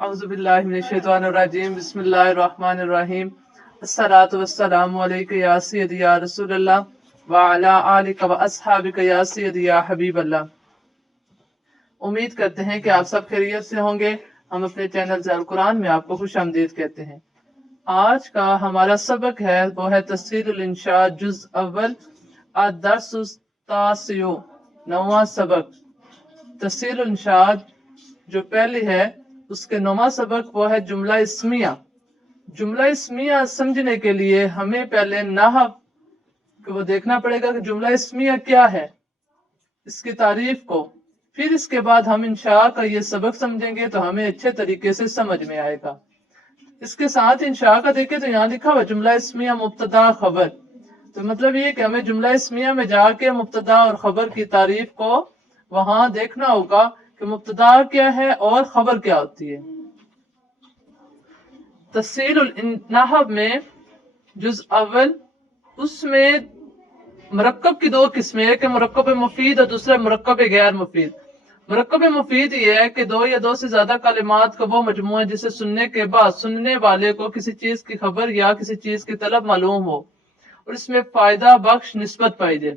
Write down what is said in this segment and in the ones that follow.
औज़ुबिल्लाहिमिनश्शैतानिर्रजीम बिस्मिल्लाहिर्रहमानिर्रहीम अस्सलातु वस्सलामु अलैका या सय्यदी या रसूलल्लाह व अला आलिका व अस्हाबिका या सय्यदी या हबीबल्लाह। उम्मीद करते हैं कि आप सब खैरियत से होंगे। हम अपने चैनल अल कुरान में आपको खुशामदीद कहते हैं। आज का हमारा सबक है वो है तफसीरुल इंशा जुज अव्वल अद-दर्सुस-तासिउ, 9वां सबक। तफसीरुल इंशा जो पहली है उसके 9वां सबक वो है जुमला इस्मिया। जुमला इस्मिया समझने के लिए हमें पहले नाहव को वो देखना पड़ेगा कि जुमला इस्मिया क्या है, इसकी तारीफ को। फिर इसके बाद हम इंशा का ये सबक समझेंगे तो हमें अच्छे तरीके से समझ में आएगा। इसके साथ इंशा का देखें तो यहाँ लिखा हुआ जुमला इस्मिया मुब्तदा खबर। तो मतलब ये कि हमें जुमला इस्मिया में जाके मुब्तदा और खबर की तारीफ को वहां देखना होगा कि मुब्तदा क्या है और खबर क्या होती है। तफसीरुल नाहव में जुज अव्वल उसमें मुरक्कब की दो किस्में, एक मुरक्कब मुफीद और दूसरा मुरक्कब गैर मुफीद। मुरक्कब मुफीद ये है कि दो या दो से ज्यादा कलिमात का वो मजमू है जिसे सुनने के बाद सुनने वाले को किसी चीज की खबर या किसी चीज की तलब मालूम हो और इसमें फायदा बख्श निस्बत पाई जाए।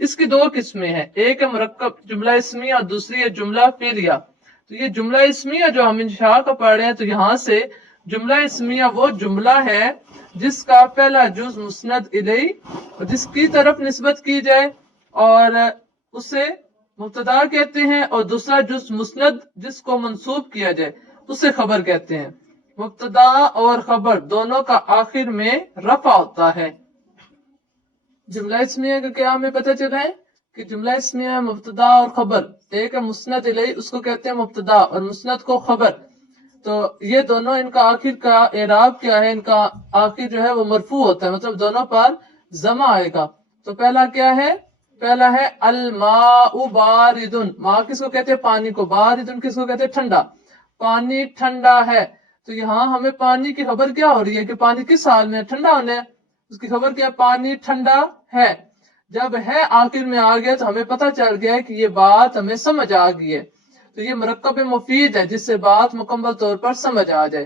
इसकी दो किस्में हैं, एक है मुरक्कब जुमला इस्मिया और दूसरी है जुमला फेलिया। तो ये जुमला इस्मिया जो हम इंशा का पढ़ रहे हैं, तो यहाँ से जुमला इस्मिया वो जुमला है जिसका पहला जुज मुस्नद इलैहि और जिसकी तरफ निस्बत की जाए और उसे मुब्तदा कहते हैं, और दूसरा जुज मुस्नद जिसको मंसूब किया जाए उसे खबर कहते हैं। मुब्तदा और खबर दोनों का आखिर में रफा होता है। जुमला इस्मिया का क्या हमें पता चला है कि जुमला इस्मिया मुब्तदा और खबर, एक है मुस्नद इलैहि उसको कहते हैं मुब्तदा और मुस्नद को खबर। तो ये दोनों इनका आखिर का एराब क्या है, इनका आखिर जो है वो मरफू होता है, मतलब दोनों पर जमा आएगा। तो पहला क्या है, पहला है अल माउ बारिदुन। मा किसको कहते हैं, पानी को। बारिदुन किसको कहते हैं, ठंडा। पानी ठंडा है। तो यहाँ हमें पानी की खबर क्या हो रही है कि पानी किस हाल में ठंडा होने है, उसकी खबर क्या, पानी ठंडा है। जब है आखिर में आ गया तो हमें पता चल गया कि ये बात हमें समझ आ गई है। तो ये मुरक्कब मुफीद है जिससे बात मुकम्मल तौर पर समझ आ जाए।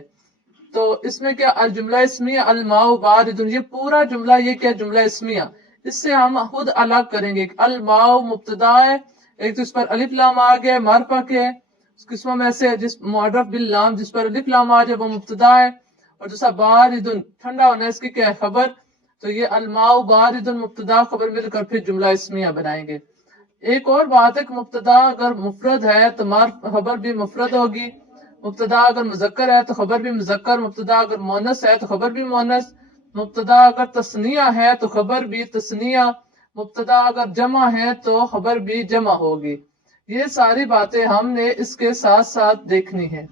तो इसमें क्या अल जुमला इस्मिया अल माउ बारिदुन, ये पूरा जुमला ये क्या जुमला इस्मिया। इससे हम खुद अलग करेंगे। अल माउ मुब्तदा है, एक तो इस पर अलिफ लाम आ गया मारफा के किस्मों में से जिस मुअर्रफ बिल लाम जिस पर अलिफ लाम आ जाए वो मुब्तदा है, और दूसरा बारिदुन ठंडा होना इसकी क्या है, खबर। तो ये अल माउ बारिदुन मुब्तदा खबर मिलकर फिर जुमला इस्मिया बनाएंगे। एक और बात है कि मुब्तदा अगर मुफरद है तो खबर भी मुफरद होगी। मुब्तदा अगर मुजक्कर है तो खबर भी मुजक्कर। मुब्तदा अगर मोनस है तो खबर भी मोनस। मुब्तदा अगर तस्निया है तो खबर भी तस्निया। मुब्तदा अगर जमा है तो खबर भी जमा होगी। ये सारी बातें हमने इसके साथ साथ देखनी है।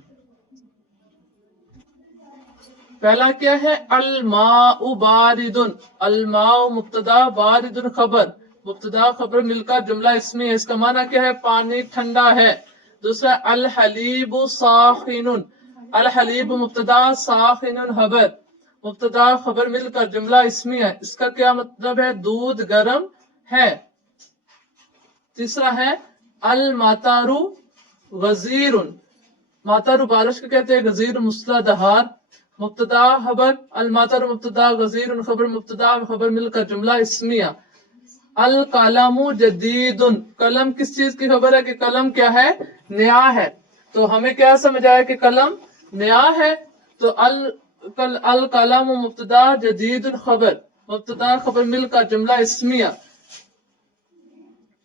पहला क्या है, अल माउ बारिदुन। अल माउ मुब्तदा, बारिदुन खबर। मुब्तदा खबर मिलकर जुमला इसमें, इसका माना क्या है, पानी ठंडा है। दूसरा अल हलीबु साखिनुन। अल हलीबु मुब्तदा, साखिनुन खबर। मुब्तदा खबर मिलकर जुमला इसमें है, इसका क्या मतलब है, दूध गर्म है। तीसरा है अल मातारू गजीरुन। मातारू बारिश को कहते हैं, गजीर मूसलाधार। मुब्तदा खबर अल मातारू मुब्तदा गजीरुन खबर। मुब्तदा खबर मिलकर जुमला इस्मिया। अल कलमु जदीदुन, कलम किस चीज की खबर है कि कलम क्या है, नया है। तो हमें क्या समझ आया कि कलम नया है। तो अल कलमु मुब्तदा जदीदुन खबर। मुब्तदा खबर मिलकर जुमला इस्मिया।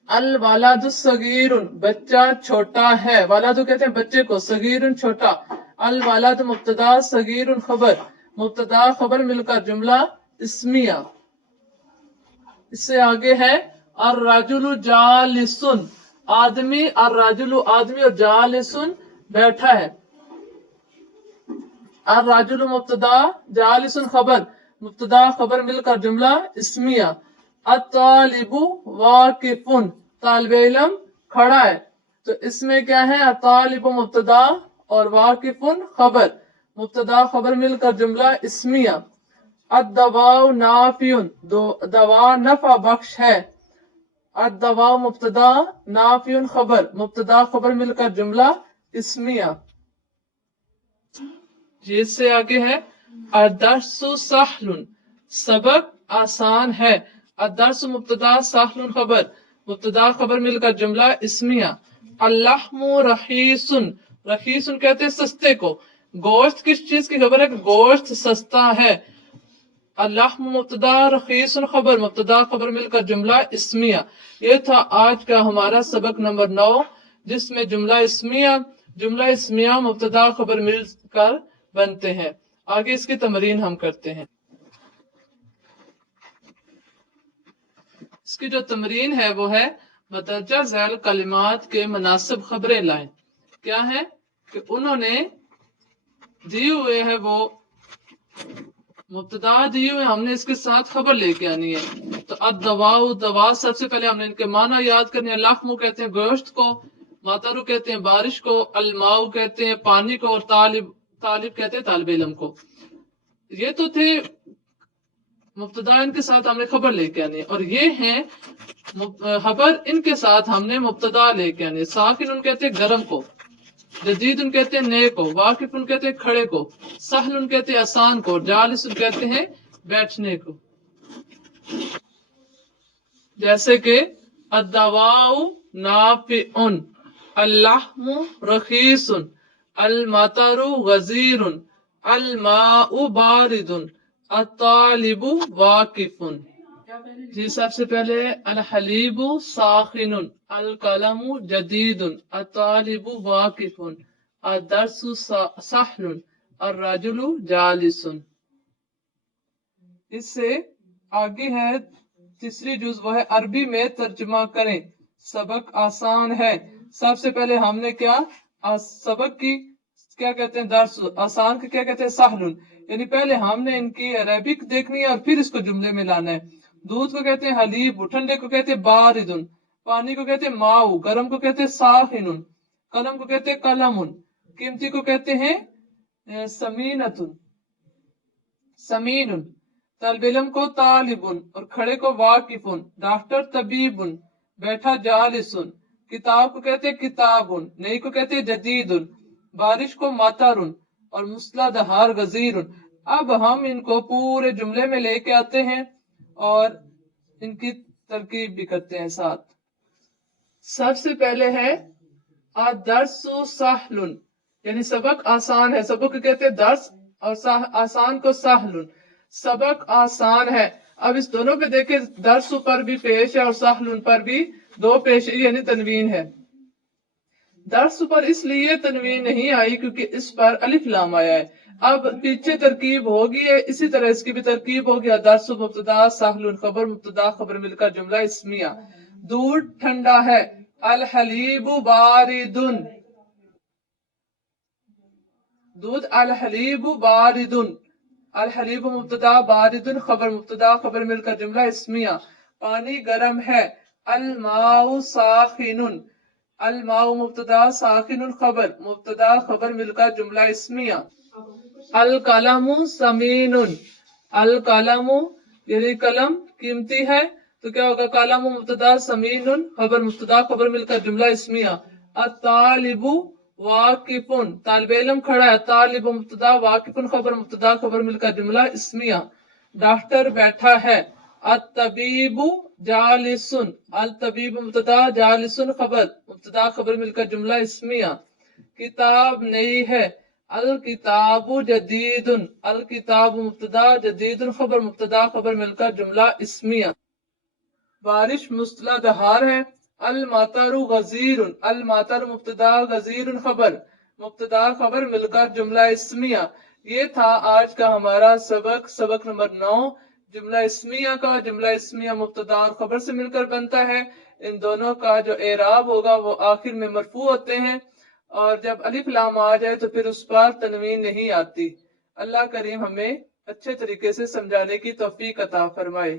अल वालादु सगीरुन, बच्चा छोटा है। वालादु कहते हैं बच्चे को, सगीरुन छोटा। अल वालादु मुब्तदा, सगीरुन खबर। मुब्तदा खबर मिलकर जुमला इस्मिया। इससे आगे है अर राजुलु जालिसुन, आदमी। अर राजुलु आदमी और जालिसुन बैठा है। अर राजुलु मुब्तदा, जालिसुन खबर। मुब्तदा खबर मिलकर जुमला इस्मिया। अतालिबु वाकिफुन, तालिब इल्म खड़ा है। तो इसमें क्या है, अतालिबु मुब्तदा और वाकिफुन खबर। मुब्तदा खबर मिलकर जुमला इस्मिया। अदवाउ नाफियुन, दवा नफा बख्श है। अदवाउ मुब्तदा, नाफियुन खबर। मुब्तदा खबर मिलकर जुमला इस्मिया। یہ اس سے آگے ہے الدرس سہل، سبق آسان ہے. الدرس مبتدا سہل خبر، مبتدا خبر مل کر جملہ اسمیہ. اللحم رخیص، رخیص کہتے ہیں سستے کو. گوشت کس چیز کی خبر ہے کہ گوشت سستا ہے. اللحم مبتدا رخیص خبر، مبتدا خبر مل کر جملہ اسمیہ. یہ تھا آج کا ہمارا سبق نمبر 9 جس میں جملہ اسمیہ مبتدا خبر مل کر بنتے ہیں. آگے اس کی تمرین ہم کرتے ہیں. اس کی جو تمرین ہے وہ ہے مدرجہ ذیل کلمات کے مناسب خبریں لائیں. کیا ہے کہ انہوں نے دیے ہوئے ہے وہ مبتدا دیے ہوئے، ہم نے اس کے ساتھ خبر لے کے آنی ہے. تو الدواء، دوا سب سے پہلے ہم نے ان کے معنی یاد کرنے ہیں. لحم کہتے ہیں گوشت کو، مطر کہتے ہیں بارش کو، الماء کہتے ہیں پانی کو، اور طالب کہتے ہیں طالب علم کو. یہ تو تھے مبتدا، ان کے ساتھ ہم نے خبر لے کے آنی ہے. اور یہ ہیں خبر، ان کے ساتھ ہم نے مبتدا لے کے آنی ہے. ساکن ان کہتے ہیں گرم کو، جدید ان کہتے ہیں نئے کو، واقف ان کہتے ہیں کھڑے کو، سہل ان کہتے ہیں آسان کو، جالس ان کہتے ہیں بیٹھنے کو. جیسے کہ الدواء نافع، اللحم رخیص، المطر غزیر، الماء بارد، الطالب واقف. جی سب سے پہلے الحلیب ساخن، القلم جدید، الطالب واقف، الدرس سہل، الرجل جالس. اس سے آگے ہے تیسری جز، وہ ہے عربی میں ترجمہ کریں. سبق آسان ہے. سب سے پہلے ہم نے کیا سبق کی کیا کہتے ہیں درس، آسان کے کیا کہتے ہیں سہل. یعنی پہلے ہم نے ان کی عربک دیکھنی ہے اور پھر اس کو جملے میں لانا ہے. دودھ کو کہتے ہیں حلیب، ٹھنڈے کو کہتے ہیں بارد، پانی کو کہتے ہیں ماء، گرم کو کہتے ہیں ساخن، قلم کو کہتے ہیں قلم، قیمتی کو کہتے ہیں سمینۃ، سمین، طالب علم کو طالب، اور کھڑے کو واقف، ڈاکٹر طبیب، بیٹھا جالس، کتاب کو کہتے ہیں کتاب، نئی کو کہتے ہیں جدید، بارش کو مطر، اور مسلح دھار غزیر. اب ہم ان کو پورے جملے میں لے کے آتے ہیں اور ان کی ترکیب بھی کرتے ہیں ساتھ. سب سے پہلے ہے الدرس سہل، یعنی سبق آسان ہے. سبق کو کہتے ہیں درس اور آسان کو سہل. سبق آسان ہے. اب اس دونوں پہ دیکھیں، درس پر بھی پیش ہے اور سہل پر بھی دو پیش ہے، یعنی تنوین ہے. درس پر اس لیے تنوین نہیں آئی کیونکہ اس پر الف لام آیا ہے. اب پیچھے ترکیب ہوگی ہے، اسی طرح اس کی بھی ترکیب ہوگی. درس مبتدا سہل خبر، مبتدا خبر مل کر جملہ اسمیہ. دودھ ٹھنڈا ہے، الحلیب بارد، دودھ الحلیب بارد، الحلیب مبتدا بارد خبر، مبتدا خبر مل کر جملہ اسمیہ. پانی گرم ہے، الماء ساخن، الماء مبتدا ساخن خبر، مبتدا خبر مل کر جملہ اسمیہ. القلم سمین، القلم یعنی قلم قیمتی ہے تو کیا ہوگا قلم مبتدا سمین خبر، مبتدا خبر مل کر جملہ اسمیہ. الطالب واقف، طالب علم کھڑا ہے، طالب مبتدا واقف خبر، مبتدا خبر مل کر جملہ اسمیہ. ڈاکٹر بیٹھا ہے، الطبیب جالس، الطبیب مبتدا جالس خبر، مبتدا خبر مل کر جملہ اسمیہ. کتاب نئی ہے، الکتاب جدید، الکتاب مبتدا جدید خبر، مبتدا خبر مل کر جملہ اسمیہ. بارش مسلح دھار ہے، المطر غزیر، المطر مبتدا غزیر خبر، مبتدا خبر مل کر جملہ اسمیہ. یہ تھا آج کا ہمارا سبق نمبر 9 جملہ اسمیہ کا. جملہ اسمیہ مبتدا اور خبر سے مل کر بنتا ہے. ان دونوں کا جو اعراب ہوگا وہ آخر میں مرفوع ہوتے ہیں، اور جب الف لام آ جائے تو پھر اس پر تنوین نہیں آتی. اللہ کریم ہمیں اچھے طریقے سے سمجھانے کی توفیق عطا فرمائے.